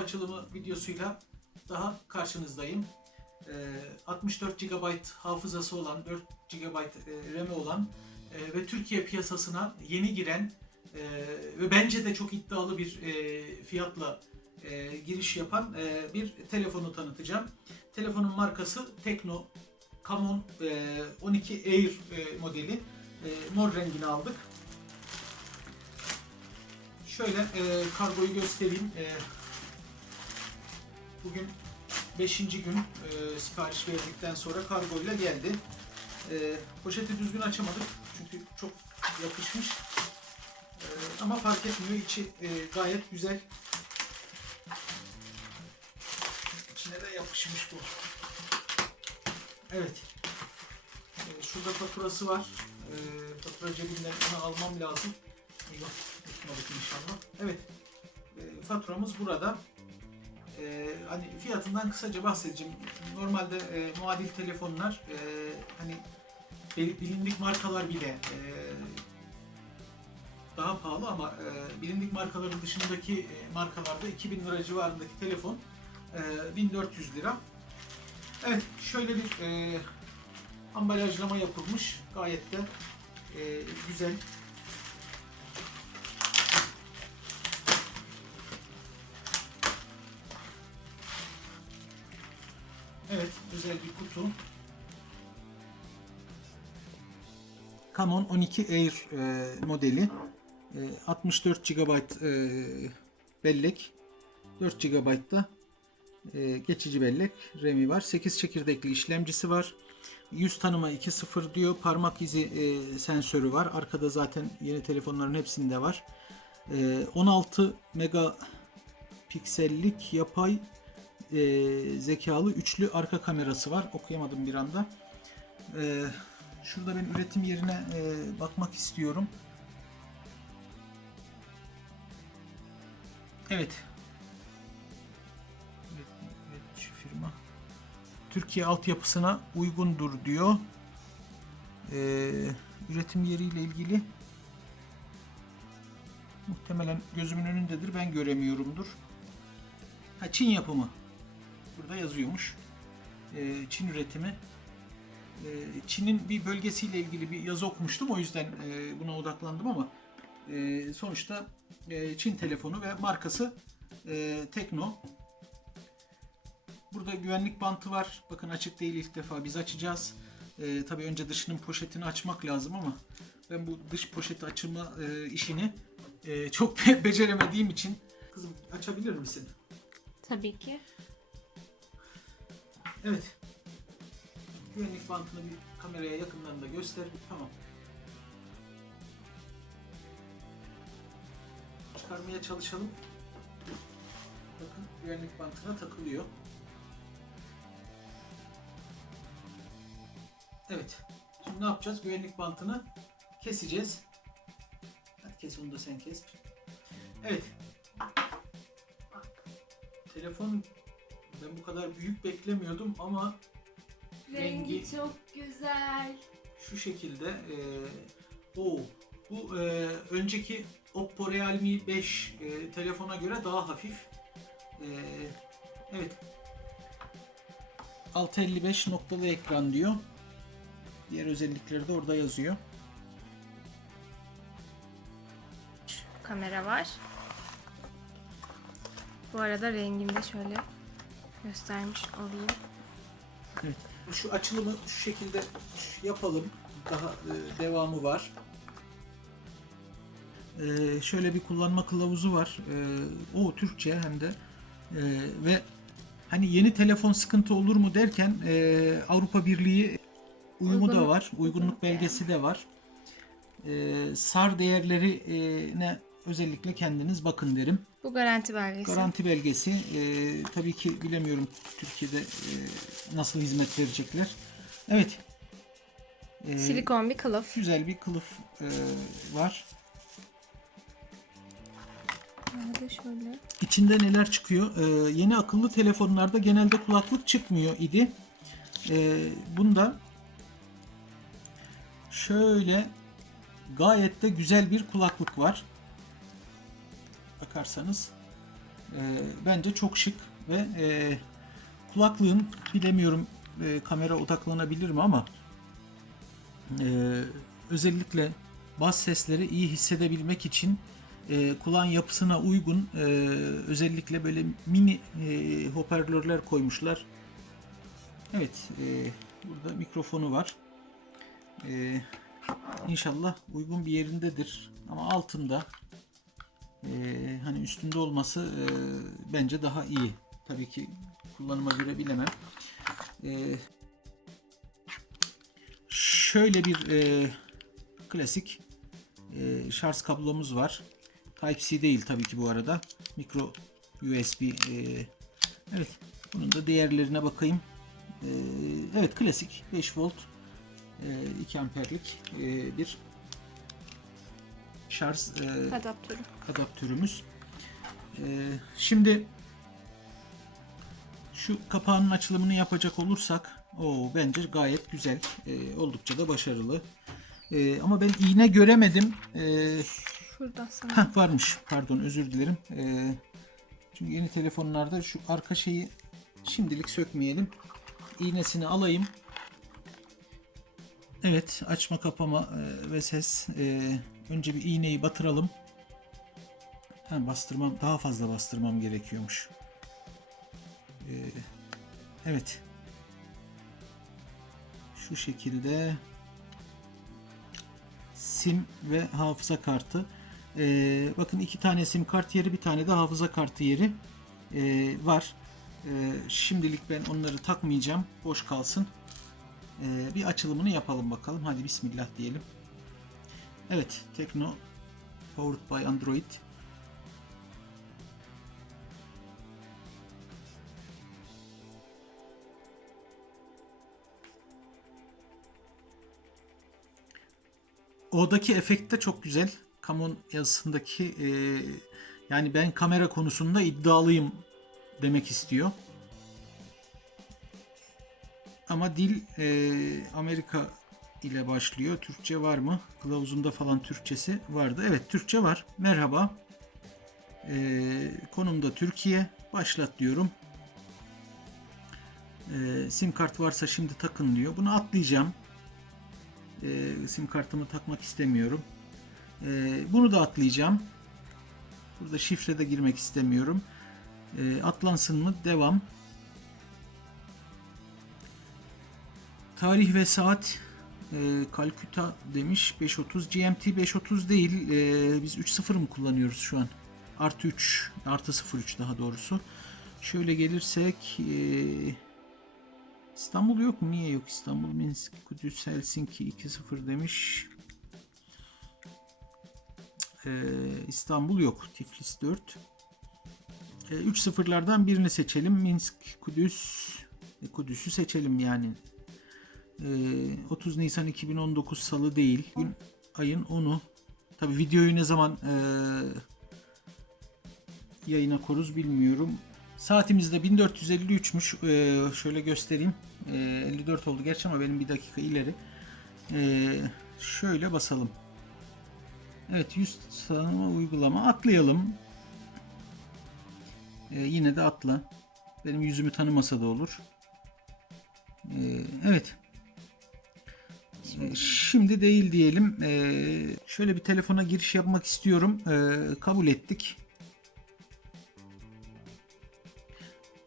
açılımı videosuyla daha karşınızdayım. Ee, 64 GB hafızası olan, 4 GB RAM'i olan e, ve Türkiye piyasasına yeni giren e, ve bence de çok iddialı bir e, fiyatla giriş yapan bir telefonu tanıtacağım. Telefonun markası Tekno Camon e, 12 Air modeli. Mor rengini aldık. Şöyle kargoyu göstereyim. Bugün 5. gün e, sipariş verdikten sonra kargoyla geldi. E, poşeti düzgün açamadık çünkü çok yapışmış. E, ama fark etmiyor. İçi e, gayet güzel. İçine de yapışmış bu. Evet. E, şurada faturası var. E, fatura cebinden onu almam lazım. Eyvah. Unutmadık inşallah. Evet. E, faturamız burada. E, hani fiyatından kısaca bahsedeceğim. Normalde e, muadil telefonlar e, hani bil- bilindik markalar bile e, daha pahalı ama e, bilindik markaların dışındaki e, markalarda 2000 lira civarındaki telefon e, 1400 lira. Evet şöyle bir e, ambalajlama yapılmış. Gayet de e, güzel. Evet, özel bir kutu. Camon 12 Air e, modeli. E, 64 GB e, bellek. 4 GB da e, geçici bellek RAM'i var. 8 çekirdekli işlemcisi var. Yüz tanıma 2.0 diyor. Parmak izi e, sensörü var. Arkada zaten yeni telefonların hepsinde var. E, 16 megapiksellik yapay e, zekalı üçlü arka kamerası var. Okuyamadım bir anda. E, şurada ben üretim yerine e, bakmak istiyorum. Evet. Üret- Üretici firma. Türkiye altyapısına uygundur diyor. E, üretim yeriyle ilgili muhtemelen gözümün önündedir. Ben göremiyorumdur. Ha, Çin yapımı. Burada yazıyormuş. Ee, Çin üretimi. Ee, Çin'in bir bölgesiyle ilgili bir yazı okumuştum. O yüzden e, buna odaklandım ama e, sonuçta e, Çin telefonu ve markası Tekno. Burada güvenlik bantı var. Bakın açık değil ilk defa. Biz açacağız. E, tabii önce dışının poşetini açmak lazım ama ben bu dış poşeti açma işini çok beceremediğim için kızım açabilir misin? Tabii ki. Evet. Güvenlik bantını bir kameraya yakından da göster. Tamam. Çıkarmaya çalışalım. Bakın güvenlik bantına takılıyor. Evet. Şimdi ne yapacağız? Güvenlik bantını keseceğiz. Hadi kes onu da sen kes. Evet. Telefon ben bu kadar büyük beklemiyordum ama Rengi, Rengi- çok güzel. şu şekilde e, o bu e, önceki Oppo Realme 5 e, telefona göre daha hafif. E, evet. 655 noktalı ekran diyor. Diğer özellikleri de orada yazıyor. Kamera var. Bu arada rengini de şöyle göstermiş olayım. Evet. Şu açılımı şu şekilde yapalım. Daha e, devamı var. E, şöyle bir kullanma kılavuzu var. E, o Türkçe hem de E, ve hani yeni telefon sıkıntı olur mu derken e, Avrupa Birliği uyumu da Uygunluk- var. Uygunluk uygunluk belgesi de var. E, SAR değerlerine özellikle kendiniz bakın derim. Bu garanti belgesi. Garanti belgesi e, tabii ki bilemiyorum Türkiye'de e, nasıl hizmet verecekler. Evet. E, Silikon bir kılıf. Güzel bir kılıf e, var. Şöyle. İçinde neler çıkıyor? E, yeni akıllı telefonlarda genelde kulaklık çıkmıyor idi. E, bunda şöyle gayet de güzel bir kulaklık var. Bakarsanız E, bence çok şık ve e, kulaklığın bilemiyorum e, kamera odaklanabilir mi ama e, özellikle bas sesleri iyi hissedebilmek için e, kulağın yapısına uygun e, özellikle böyle mini e, hoparlörler koymuşlar. Evet, e, burada mikrofonu var. E, inşallah uygun bir yerindedir. Ama altında e, hani üstünde olması e, bence daha iyi. Tabii ki kullanıma göre bilemem. E, şöyle bir e, klasik e, şarj kablomuz var. Type-C değil tabii ki bu arada. Micro USB. e, evet. Bunun da değerlerine bakayım. E, evet klasik 5 volt e, 2 amperlik e, bir şarj e, Adaptörü. adaptörümüz. Ee, şimdi şu kapağının açılımını yapacak olursak o bence gayet güzel. Ee, oldukça da başarılı. Ee, ama ben iğne göremedim. Ee, Şurada sana. heh, varmış. Pardon özür dilerim. Ee, çünkü yeni telefonlarda şu arka şeyi şimdilik sökmeyelim. İğnesini alayım. Evet açma kapama e, ve ses. E, önce bir iğneyi batıralım. Ha, bastırmam daha fazla bastırmam gerekiyormuş. E, evet. Şu şekilde sim ve hafıza kartı. E, bakın iki tane sim kart yeri, bir tane de hafıza kartı yeri e, var. E, şimdilik ben onları takmayacağım. Boş kalsın. Ee, bir açılımını yapalım bakalım. Hadi bismillah diyelim. Evet, Tekno powered by Android. O'daki efekt de çok güzel. Camon yazısındaki e, yani ben kamera konusunda iddialıyım demek istiyor. Ama dil e, Amerika ile başlıyor. Türkçe var mı? Kılavuzunda falan Türkçesi vardı. Evet Türkçe var. Merhaba. E, konumda Türkiye. Başlat diyorum. E, sim kart varsa şimdi takın diyor. Bunu atlayacağım. E, sim kartımı takmak istemiyorum. E, bunu da atlayacağım. Burada şifre de girmek istemiyorum. E, atlansın mı? Devam. Tarih ve saat e, Kalküta demiş 5.30 GMT 5.30 değil. E, biz 3.0 mı kullanıyoruz şu an? Artı 3 artı 0.3 daha doğrusu. Şöyle gelirsek e, İstanbul yok mu? Niye yok? İstanbul Minsk Kudüs Helsinki 2.0 demiş. E, İstanbul yok. Tiflis 4 e, 3 sıfırlardan birini seçelim. Minsk Kudüs. E, Kudüs'ü seçelim yani. ee, 30 Nisan 2019 Salı değil. Gün ayın 10'u. Tabi videoyu ne zaman e, yayına koruz bilmiyorum. Saatimiz de 1453'müş. Ee, şöyle göstereyim. Ee, 54 oldu gerçi ama benim bir dakika ileri. Ee, şöyle basalım. Evet yüz tanıma uygulama atlayalım. Ee, yine de atla. Benim yüzümü tanımasa da olur. Ee, evet. Şimdi değil diyelim. Ee, şöyle bir telefona giriş yapmak istiyorum. Ee, kabul ettik.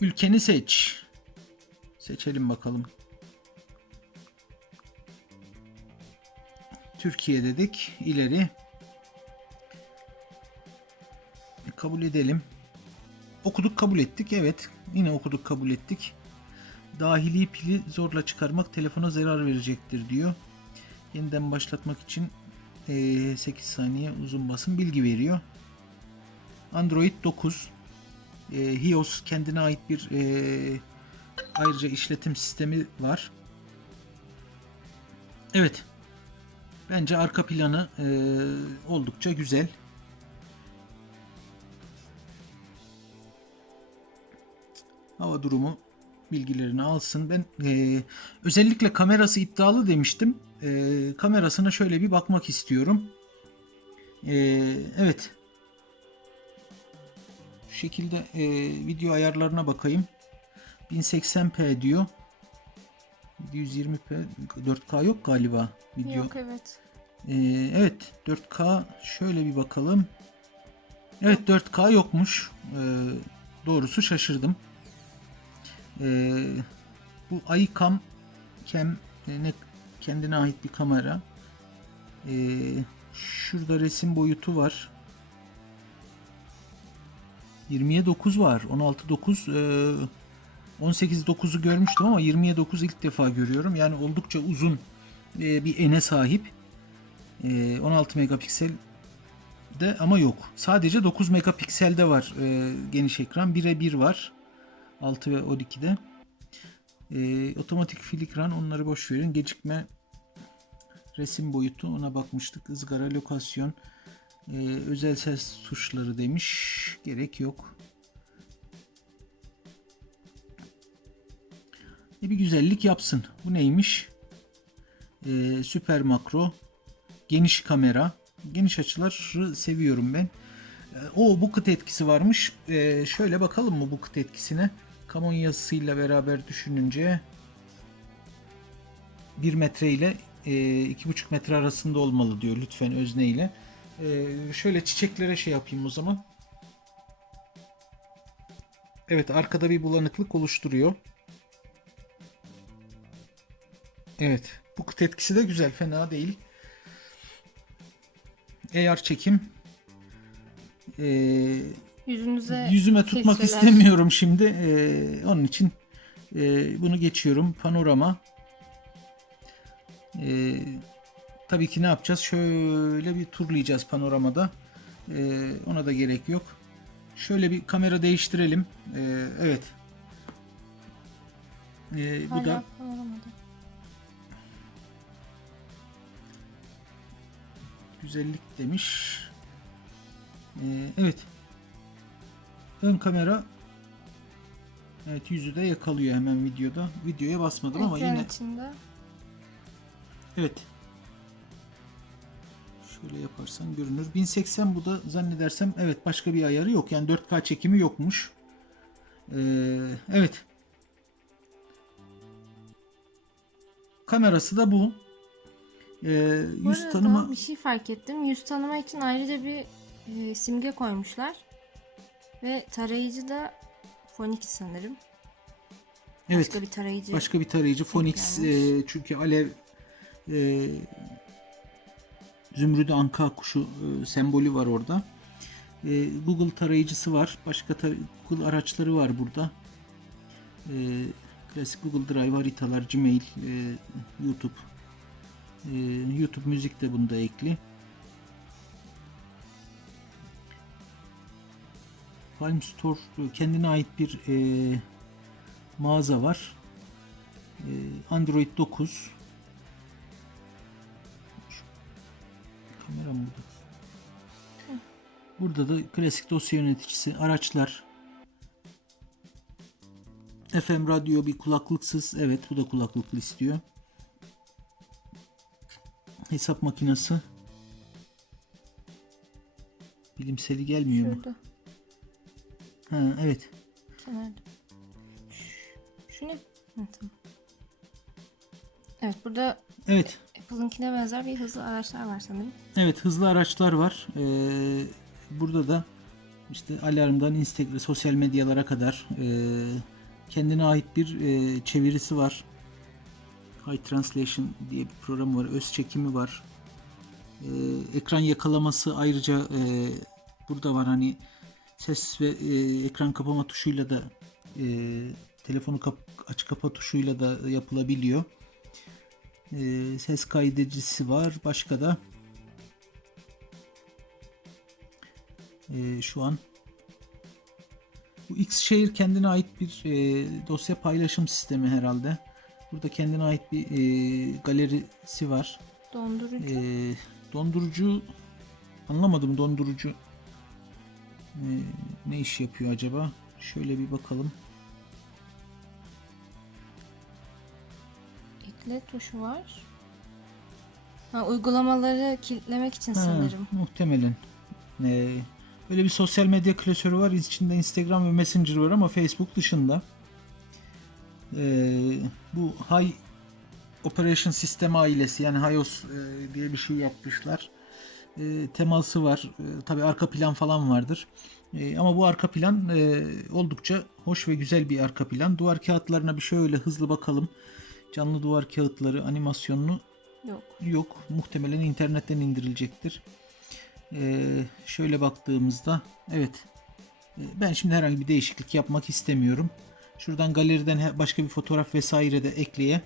Ülkeni seç. Seçelim bakalım. Türkiye dedik. İleri. Kabul edelim. Okuduk kabul ettik. Evet. Yine okuduk kabul ettik. Dahili pili zorla çıkarmak telefona zarar verecektir diyor. Yeniden başlatmak için eee, 8 saniye uzun basım bilgi veriyor. Android 9. Eee, HiOS kendine ait bir eee, ayrıca işletim sistemi var. Evet. Bence arka planı oldukça güzel. Hava durumu bilgilerini alsın. Ben eee, özellikle kamerası iddialı demiştim. Eee, kamerasına şöyle bir bakmak istiyorum. Eee, evet. Şu şekilde e, video ayarlarına bakayım. 1080p diyor. 120p 4K yok galiba video. Yok evet. Ee, evet 4K şöyle bir bakalım. Evet 4K yokmuş. Ee, doğrusu şaşırdım. Ee, bu iCam Cam e, ne kendine ait bir kamera. Ee, şurada resim boyutu var. 20'ye 9 var. 16 9 ee, 18 9'u görmüştüm ama 20'ye 9 ilk defa görüyorum. Yani oldukça uzun ee, bir ene sahip. Ee, 16 megapiksel de ama yok. Sadece 9 megapikselde var ee, geniş ekran. 1'e 1 var. 6 ve 12'de. Ee, otomatik filigran onları boş verin. Gecikme resim boyutu ona bakmıştık. ızgara lokasyon ee, özel ses tuşları demiş. Gerek yok. E bir güzellik yapsın. Bu neymiş? Ee, süper makro geniş kamera. Geniş açıları seviyorum ben. Ee, O bu kıt etkisi varmış. Ee, şöyle bakalım mı bu kıt etkisine? Kamon yazısıyla beraber düşününce 1 metre ile e, 2,5 metre arasında olmalı diyor lütfen özne ile. Ee, şöyle çiçeklere şey yapayım o zaman. Evet arkada bir bulanıklık oluşturuyor. Evet bu kıt etkisi de güzel fena değil. AR çekim. Ee, Yüzünüze yüzüme tutmak filtreler. istemiyorum şimdi. Ee, onun için e, bunu geçiyorum. Panorama. Ee, tabii ki ne yapacağız? Şöyle bir turlayacağız panoramada. Ee, ona da gerek yok. Şöyle bir kamera değiştirelim. Ee, evet. Ee, bu da olamadı. güzellik demiş. Ee, evet. Ön kamera Evet yüzü de yakalıyor hemen videoda. Videoya basmadım ama Ekran yine içinde. evet. Şöyle yaparsan görünür. 1080 bu da zannedersem evet başka bir ayarı yok. Yani 4K çekimi yokmuş. Ee, evet. Kamerası da bu. Ee, Bu yüz arada tanıma bir şey fark ettim. Yüz tanıma için ayrıca bir e, simge koymuşlar. Ve tarayıcı da Phonix sanırım. evet. Başka bir tarayıcı. Başka bir tarayıcı Phoenix e, çünkü alev e, zümrüdü anka kuşu e, sembolü var orada. E, Google tarayıcısı var. Başka tar- Google araçları var burada. E, klasik Google Drive, haritalar, Gmail, e, YouTube. E, YouTube müzik de bunda ekli. Palm Store e, kendine ait bir e, mağaza var. Ee, Android 9 Şu- Kamera mı burada? Burada da klasik dosya yöneticisi, araçlar. FM radyo bir kulaklıksız. Evet bu da kulaklıklı istiyor. Hesap makinesi. Bilimseli gelmiyor mu? Ha, evet. Kenarda. Şu- ne? Hı, tamam. Evet burada Evet. Apple'ınkine benzer bir hızlı araçlar var sanırım. Evet hızlı araçlar var. Ee, burada da işte alarmdan Instagram, sosyal medyalara kadar ee, kendine ait bir ee, çevirisi var. High Translation diye bir program var. Öz çekimi var. Ee, ekran yakalaması ayrıca ee, burada var hani ses ve ee, ekran kapama tuşuyla da ee, telefonu kap- aç kapa tuşuyla da yapılabiliyor. Ee, ses kaydedicisi var. Başka da ee, şu an bu Xshare kendine ait bir ee, dosya paylaşım sistemi herhalde. Burada kendine ait bir ee, galerisi var. Dondurucu. Ee, dondurucu anlamadım dondurucu ee, ne iş yapıyor acaba? Şöyle bir bakalım. Ekle tuşu var. Ha, uygulamaları kilitlemek için Ha, sanırım. Muhtemelen. Ee, Böyle bir sosyal medya klasörü var. İçinde Instagram ve Messenger var ama Facebook dışında. Ee, bu High Operation System ailesi yani HIOS e, diye bir şey yapmışlar. E, teması var. E, Tabi arka plan falan vardır. E, ama bu arka plan e, oldukça hoş ve güzel bir arka plan. Duvar kağıtlarına bir şöyle hızlı bakalım. Canlı duvar kağıtları animasyonunu Yok. yok. Muhtemelen internetten indirilecektir. Ee, şöyle baktığımızda evet Ee, ben şimdi herhangi bir değişiklik yapmak istemiyorum. Şuradan galeriden başka bir fotoğraf vesaire de ekleye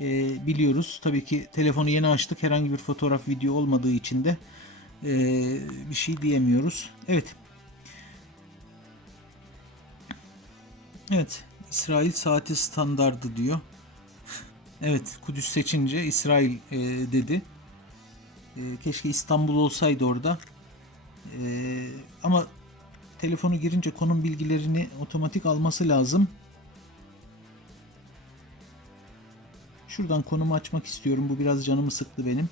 e, biliyoruz. Tabii ki telefonu yeni açtık. Herhangi bir fotoğraf video olmadığı için de e, bir şey diyemiyoruz. Evet. Evet. İsrail saati standardı diyor. Evet, Kudüs seçince İsrail e, dedi. E, keşke İstanbul olsaydı orada. E, ama telefonu girince konum bilgilerini otomatik alması lazım. Şuradan konumu açmak istiyorum. Bu biraz canımı sıktı benim.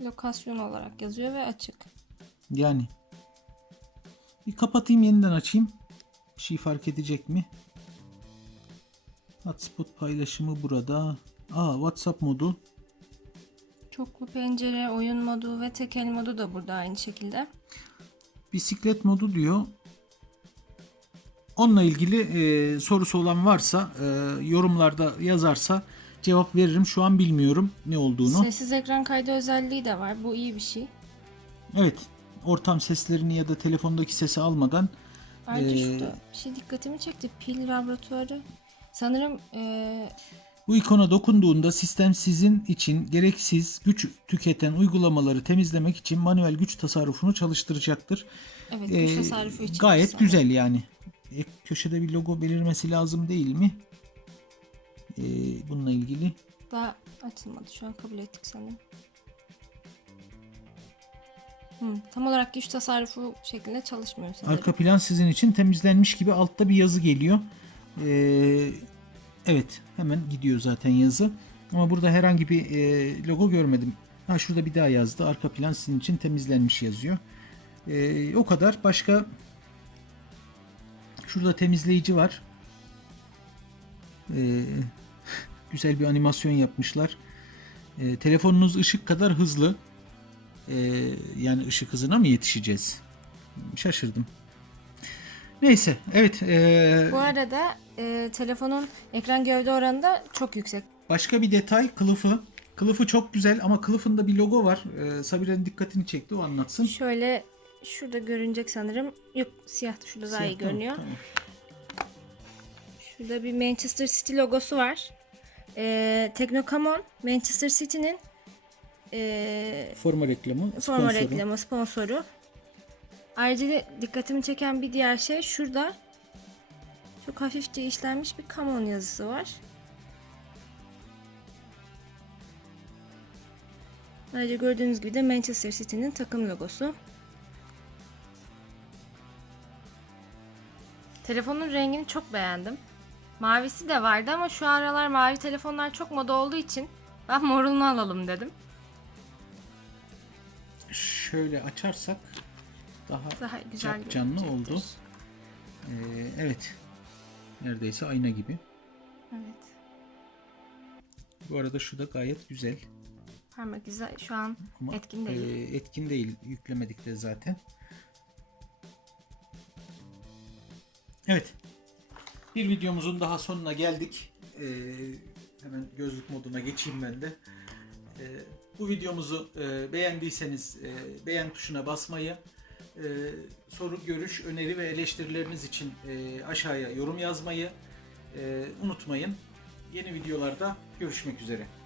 Lokasyon olarak yazıyor ve açık. Yani. Bir kapatayım yeniden açayım. Bir şey fark edecek mi? Hotspot paylaşımı burada. Aa WhatsApp modu. Çoklu pencere, oyun modu ve tekel modu da burada aynı şekilde. Bisiklet modu diyor. Onunla ilgili e, sorusu olan varsa e, yorumlarda yazarsa cevap veririm. Şu an bilmiyorum ne olduğunu. Sessiz ekran kaydı özelliği de var. Bu iyi bir şey. Evet. Ortam seslerini ya da telefondaki sesi almadan Ayrıca Ee, şurada bir şey dikkatimi çekti. Pil laboratuvarı. Sanırım eee, Bu ikona dokunduğunda sistem sizin için gereksiz güç tüketen uygulamaları temizlemek için manuel güç tasarrufunu çalıştıracaktır. evet Ee, güç tasarrufu için. gayet güzel yani. Köşede bir logo belirmesi lazım değil mi? Ee, bununla ilgili. Daha açılmadı. Şu an kabul ettik sanırım. Hı, tam olarak güç tasarrufu şeklinde çalışmıyor sanırım. Arka plan sizin için temizlenmiş gibi altta bir yazı geliyor. Ee, evet hemen gidiyor zaten yazı. Ama burada herhangi bir e, logo görmedim. Ha şurada bir daha yazdı. Arka plan sizin için temizlenmiş yazıyor. Ee, o kadar. Başka şurada temizleyici var. Ee, güzel bir animasyon yapmışlar. Ee, telefonunuz ışık kadar hızlı. Ee, yani ışık hızına mı yetişeceğiz? Şaşırdım. Neyse, evet. ee, Bu arada eee, telefonun ekran gövde oranı da çok yüksek. başka bir detay kılıfı. Kılıfı çok güzel ama kılıfında bir logo var. Ee, Sabire'nin dikkatini çekti, o anlatsın. Şöyle şurada görünecek sanırım. Yok siyah da şurada daha iyi Siyah, görünüyor. tamam. Şurada bir Manchester City logosu var. Ee, Teknokamon Manchester City'nin ee, Forma reklamı, forma sponsoru. reklamı sponsoru. Ayrıca dikkatimi çeken bir diğer şey şurada çok hafifçe işlenmiş bir Kamon yazısı var. Ayrıca gördüğünüz gibi de Manchester City'nin takım logosu. Telefonun rengini çok beğendim. Mavisi de vardı ama şu aralar mavi telefonlar çok moda olduğu için ben morunu alalım dedim. Şöyle açarsak daha, Daha güzel canlı oldu. ee, evet. Neredeyse ayna gibi. Evet. Bu arada şu da gayet güzel. Parmak izi şu an Ama Etkin değil. ee, etkin değil. Yüklemedik de zaten. Evet. Bir videomuzun daha sonuna geldik. Ee, hemen gözlük moduna geçeyim ben de. Ee, bu videomuzu e, beğendiyseniz e, beğen tuşuna basmayı, e, soru, görüş, öneri ve eleştirileriniz için e, aşağıya yorum yazmayı e, unutmayın. Yeni videolarda görüşmek üzere.